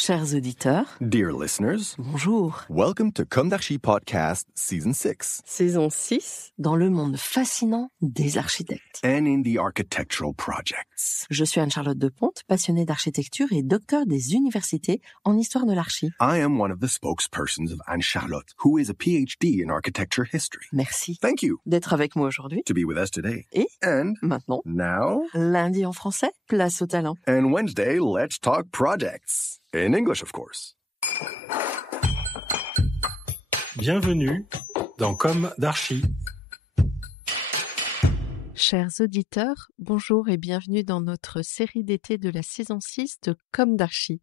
Chers auditeurs, Dear listeners, bonjour. welcome to Comme d'Archi Podcast Season 6 Saison 6, dans le monde fascinant des architectes. and in the architectural projects. Je suis Anne-Charlotte Deponte, passionnée d'architecture et docteur des universités en histoire de l'archi. I am one of the spokespersons of Anne-Charlotte, who is a PhD in architecture history. Merci Thank you d'être avec moi aujourd'hui. to be with us today. Et And maintenant, now, lundi en français, place au talent. and Wednesday, let's talk projects. In English, of course. Bienvenue dans Comme d'Archi. Chers auditeurs, bonjour et bienvenue dans notre série d'été de la saison 6 de Comme d'Archi.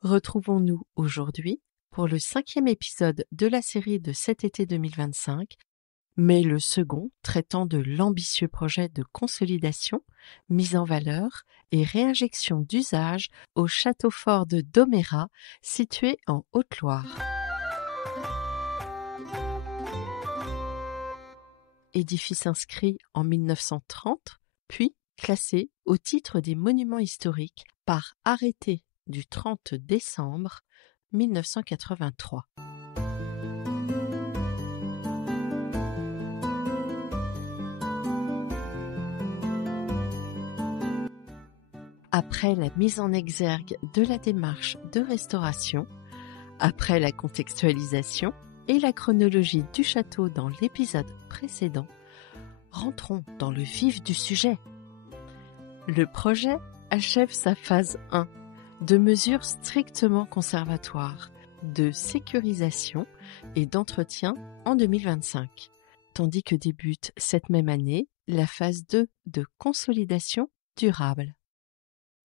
Retrouvons-nous aujourd'hui pour le 5e épisode de la série de cet été 2025, mais le second traitant de l'ambitieux projet de consolidation, mise en valeur et réinjection d'usage au château fort de Domérat, situé en Haute-Loire. Édifice inscrit en 1930, puis classé au titre des monuments historiques par arrêté du 30 décembre 1983. Après la mise en exergue de la démarche de restauration, après la contextualisation et la chronologie du château dans l'épisode précédent, rentrons dans le vif du sujet. Le projet achève sa phase 1 de mesures strictement conservatoires, de sécurisation et d'entretien en 2025, tandis que débute cette même année la phase 2 de consolidation durable.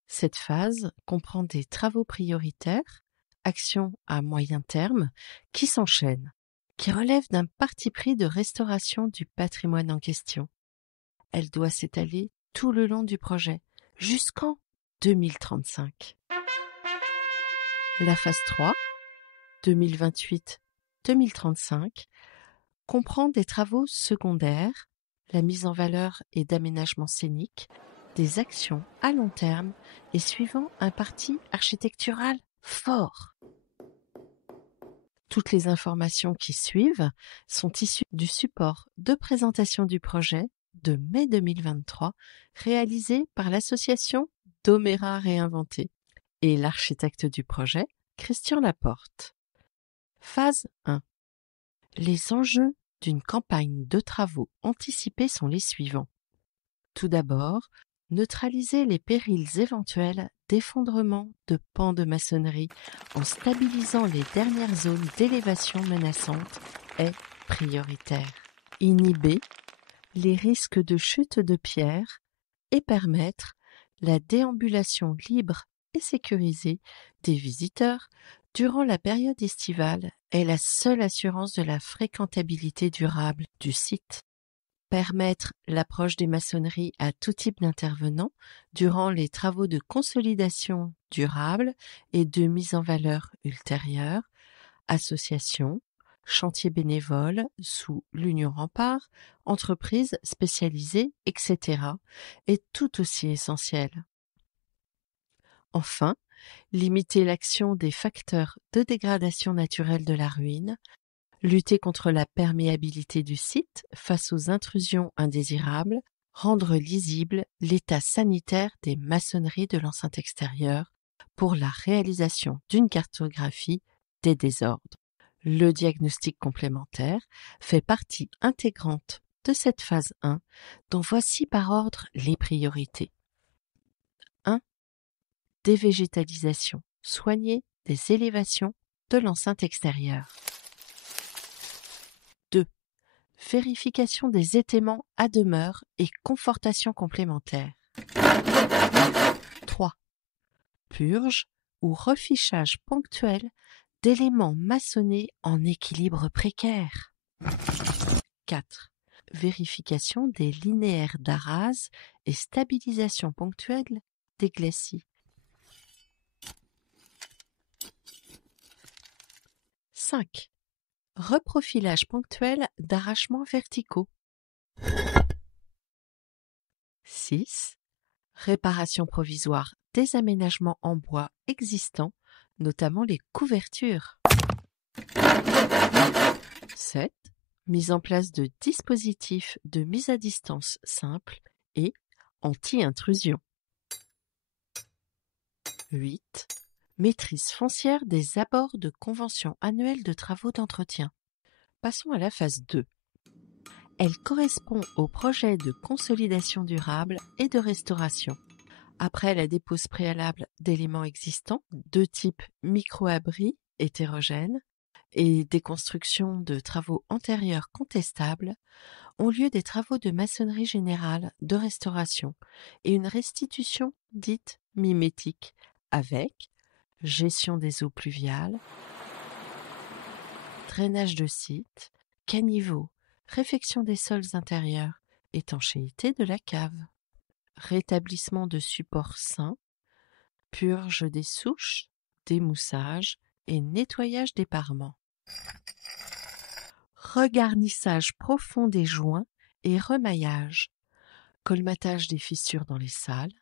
Cette phase comprend des travaux prioritaires, actions à moyen terme, qui s'enchaînent, qui relèvent d'un parti pris de restauration du patrimoine en question. Elle doit s'étaler tout le long du projet, jusqu'en 2035. La phase 3, 2028-2035, comprend des travaux secondaires, la mise en valeur et d'aménagement scénique, des actions à long terme et suivant un parti architectural fort. Toutes les informations qui suivent sont issues du support de présentation du projet de mai 2023 réalisé par l'association Domérat Réinventé et l'architecte du projet, Christian Laporte. Phase 1. Les enjeux d'une campagne de travaux anticipés sont les suivants. Tout d'abord, neutraliser les périls éventuels d'effondrement de pans de maçonnerie en stabilisant les dernières zones d'élévation menaçantes est prioritaire. Inhiber les risques de chute de pierres et permettre la déambulation libre et sécurisée des visiteurs durant la période estivale est la seule assurance de la fréquentabilité durable du site. Permettre l'approche des maçonneries à tout type d'intervenants durant les travaux de consolidation durable et de mise en valeur ultérieure, associations, chantiers bénévoles sous l'Union Rempart, entreprises spécialisées, etc. est tout aussi essentiel. Enfin, limiter l'action des facteurs de dégradation naturelle de la ruine, lutter contre la perméabilité du site face aux intrusions indésirables, rendre lisible l'état sanitaire des maçonneries de l'enceinte extérieure pour la réalisation d'une cartographie des désordres. Le diagnostic complémentaire fait partie intégrante de cette phase 1 dont voici par ordre les priorités. 1. Dévégétalisation soignée des élévations de l'enceinte extérieure. 2. Vérification des étaiements à demeure et confortation complémentaire. 3. Purge ou refichage ponctuel d'éléments maçonnés en équilibre précaire. 4. Vérification des linéaires d'arase et stabilisation ponctuelle des glacis. 5. Reprofilage ponctuel d'arrachements verticaux. 6. Réparation provisoire des aménagements en bois existants notamment les couvertures. 7. Mise en place de dispositifs de mise à distance simples et anti-intrusion. 8. Maîtrise foncière des abords de conventions annuelles de travaux d'entretien. Passons à la phase 2. Elle correspond au projet de consolidation durable et de restauration. Après la dépose préalable d'éléments existants de type micro-abri hétérogène et déconstruction de travaux antérieurs contestables, ont lieu des travaux de maçonnerie générale de restauration et une restitution dite mimétique avec gestion des eaux pluviales, drainage de site, caniveau, réfection des sols intérieurs, étanchéité de la cave, rétablissement de supports sains, purge des souches, démoussage et nettoyage des parements. Regarnissage profond des joints et remaillage, colmatage des fissures dans les salles,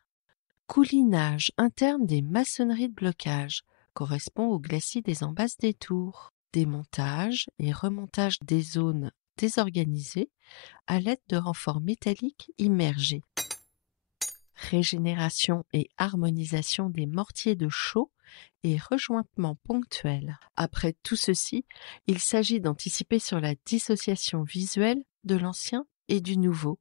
coulinage interne des maçonneries de blocage, correspond au glacis des embasses des tours, démontage et remontage des zones désorganisées à l'aide de renforts métalliques immergés. Régénération et harmonisation des mortiers de chaux et rejointement ponctuel. Après tout ceci, il s'agit d'anticiper sur la dissociation visuelle de l'ancien et du nouveau,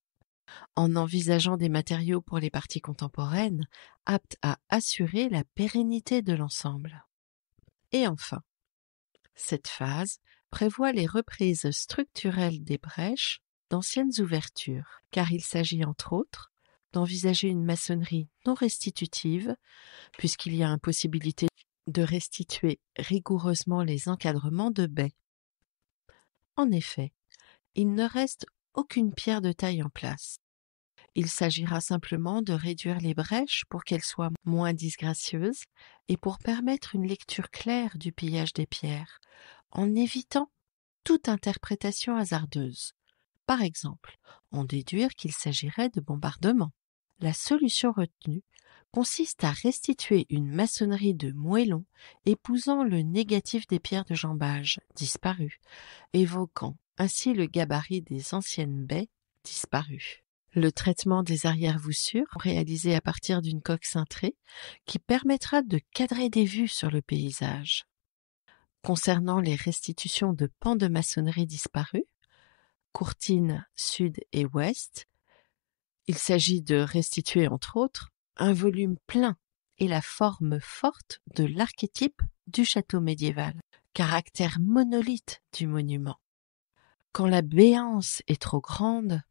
en envisageant des matériaux pour les parties contemporaines aptes à assurer la pérennité de l'ensemble. Et enfin, cette phase prévoit les reprises structurelles des brèches d'anciennes ouvertures, car il s'agit entre autres d'envisager une maçonnerie non restitutive, puisqu'il y a impossibilité de restituer rigoureusement les encadrements de baies. En effet, il ne reste aucune pierre de taille en place. Il s'agira simplement de réduire les brèches pour qu'elles soient moins disgracieuses et pour permettre une lecture claire du pillage des pierres, en évitant toute interprétation hasardeuse. Par exemple, en déduire qu'il s'agirait de bombardements. La solution retenue consiste à restituer une maçonnerie de moellon épousant le négatif des pierres de jambage disparues, évoquant ainsi le gabarit des anciennes baies disparues. Le traitement des arrière-voussures réalisé à partir d'une coque cintrée qui permettra de cadrer des vues sur le paysage. Concernant les restitutions de pans de maçonnerie disparus, courtines sud et ouest, il s'agit de restituer entre autres un volume plein et la forme forte de l'archétype du château médiéval, caractère monolithe du monument. Quand la béance est trop grande,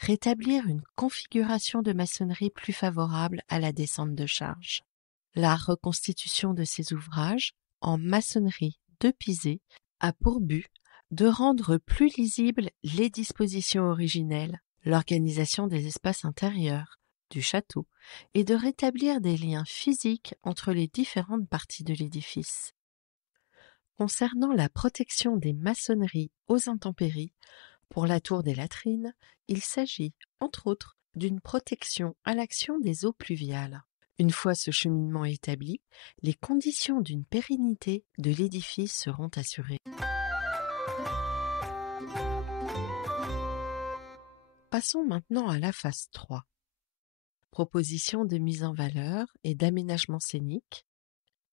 rétablir une configuration de maçonnerie plus favorable à la descente de charge. La reconstitution de ces ouvrages en maçonnerie de pisé a pour but de rendre plus lisibles les dispositions originelles, l'organisation des espaces intérieurs du château et de rétablir des liens physiques entre les différentes parties de l'édifice. Concernant la protection des maçonneries aux intempéries, pour la tour des latrines, il s'agit, entre autres, d'une protection à l'action des eaux pluviales. Une fois ce cheminement établi, les conditions d'une pérennité de l'édifice seront assurées. Passons maintenant à la phase 3. Proposition de mise en valeur et d'aménagement scénique.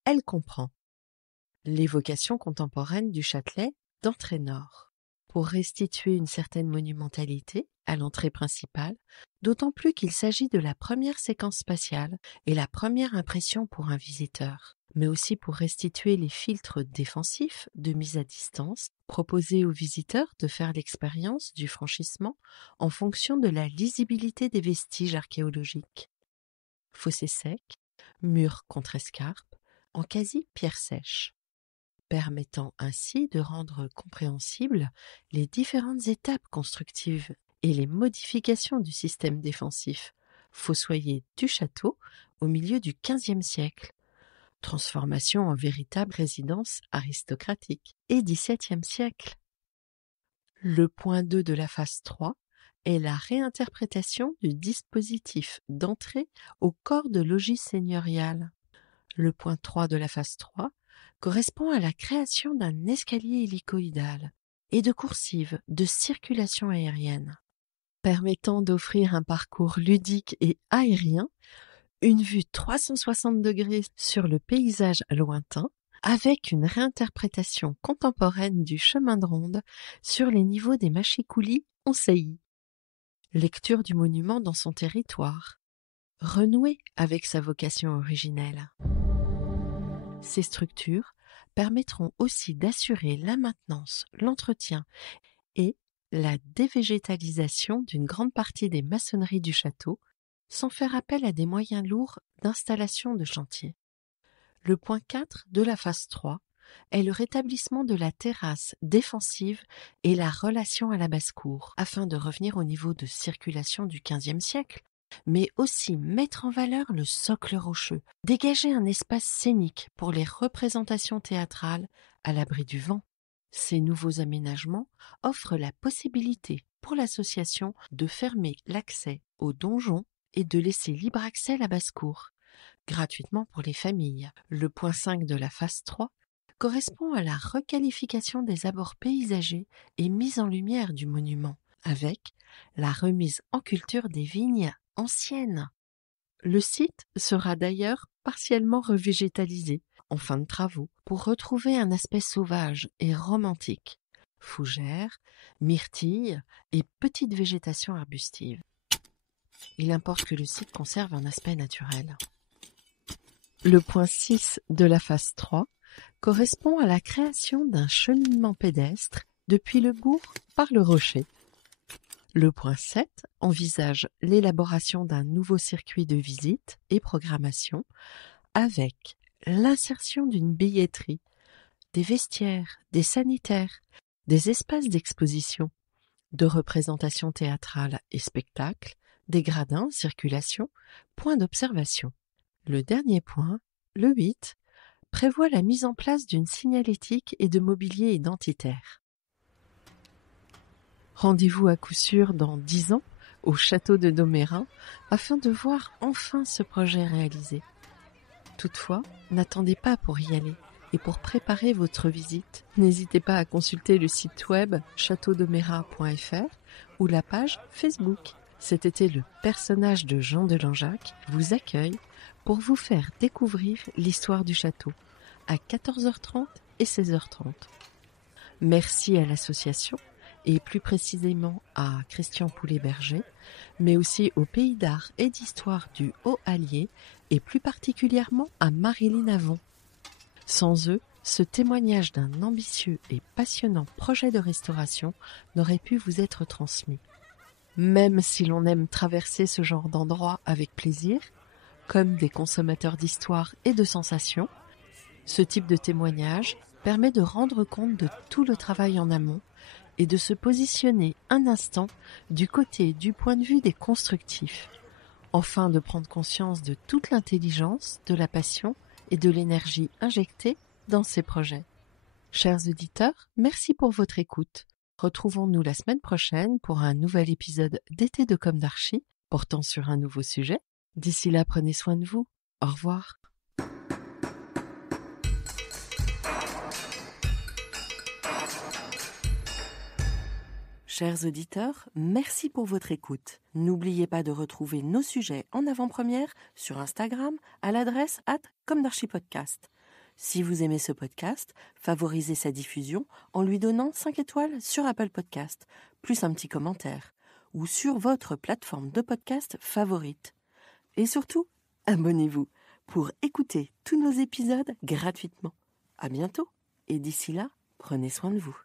Elle comprend l'évocation contemporaine du Châtelet d'entrée nord, pour restituer une certaine monumentalité à l'entrée principale, d'autant plus qu'il s'agit de la première séquence spatiale et la première impression pour un visiteur, mais aussi pour restituer les filtres défensifs de mise à distance, proposer aux visiteurs de faire l'expérience du franchissement en fonction de la lisibilité des vestiges archéologiques. Fossés secs, murs contre escarpe, en quasi pierre sèche, permettant ainsi de rendre compréhensibles les différentes étapes constructives et les modifications du système défensif, fossoyé du château au milieu du XVe siècle, transformation en véritable résidence aristocratique, et XVIIe siècle. Le point 2 de la phase 3 est la réinterprétation du dispositif d'entrée au corps de logis seigneurial. Le point 3 de la phase 3 correspond à la création d'un escalier hélicoïdal et de coursives de circulation aérienne, permettant d'offrir un parcours ludique et aérien, une vue 360 degrés sur le paysage lointain, avec une réinterprétation contemporaine du chemin de ronde sur les niveaux des mâchicoulis en saillie. Lecture du monument dans son territoire. Renouer avec sa vocation originelle. Ces structures permettront aussi d'assurer la maintenance, l'entretien et la dévégétalisation d'une grande partie des maçonneries du château, sans faire appel à des moyens lourds d'installation de chantier. Le point 4 de la phase 3 est le rétablissement de la terrasse défensive et la relation à la basse-cour, afin de revenir au niveau de circulation du XVe siècle, mais aussi mettre en valeur le socle rocheux, dégager un espace scénique pour les représentations théâtrales à l'abri du vent. Ces nouveaux aménagements offrent la possibilité pour l'association de fermer l'accès au donjon et de laisser libre accès à la basse-cour, gratuitement pour les familles. Le point 5 de la phase 3 correspond à la requalification des abords paysagers et mise en lumière du monument, avec la remise en culture des vignes anciennes. Le site sera d'ailleurs partiellement revégétalisé en fin de travaux pour retrouver un aspect sauvage et romantique. Fougères, myrtilles et petite végétation arbustive. Il importe que le site conserve un aspect naturel. Le point 6 de la phase 3 correspond à la création d'un cheminement pédestre depuis le bourg par le rocher. Le point 7 envisage l'élaboration d'un nouveau circuit de visite et programmation avec l'insertion d'une billetterie, des vestiaires, des sanitaires, des espaces d'exposition, de représentation théâtrale et spectacle, des gradins en circulation, points d'observation. Le dernier point, le 8, prévoit la mise en place d'une signalétique et de mobilier identitaire. Rendez-vous à coup sûr dans 10 ans au château de Domérin afin de voir enfin ce projet réalisé. Toutefois, n'attendez pas pour y aller et pour préparer votre visite, n'hésitez pas à consulter le site web châteaudomera.fr ou la page Facebook. Cet été, le personnage de Jean de Langeac vous accueille pour vous faire découvrir l'histoire du château à 14h30 et 16h30. Merci à l'association et plus précisément à Christian Poulet-Berger, mais aussi au Pays d'Art et d'Histoire du Haut-Allier et plus particulièrement à Marilyn Avon. Sans eux, ce témoignage d'un ambitieux et passionnant projet de restauration n'aurait pu vous être transmis. Même si l'on aime traverser ce genre d'endroit avec plaisir, comme des consommateurs d'histoire et de sensations, ce type de témoignage permet de rendre compte de tout le travail en amont et de se positionner un instant du point de vue des constructifs, afin de prendre conscience de toute l'intelligence, de la passion et de l'énergie injectée dans ces projets. Chers auditeurs, merci pour votre écoute. Retrouvons-nous la semaine prochaine pour un nouvel épisode d'été de Comme d'Archi, portant sur un nouveau sujet. D'ici là, prenez soin de vous. Au revoir. Chers auditeurs, merci pour votre écoute. N'oubliez pas de retrouver nos sujets en avant-première sur Instagram à l'adresse @commedarchipodcast. Si vous aimez ce podcast, favorisez sa diffusion en lui donnant 5 étoiles sur Apple Podcast, plus un petit commentaire, ou sur votre plateforme de podcast favorite. Et surtout, abonnez-vous pour écouter tous nos épisodes gratuitement. À bientôt, et d'ici là, prenez soin de vous.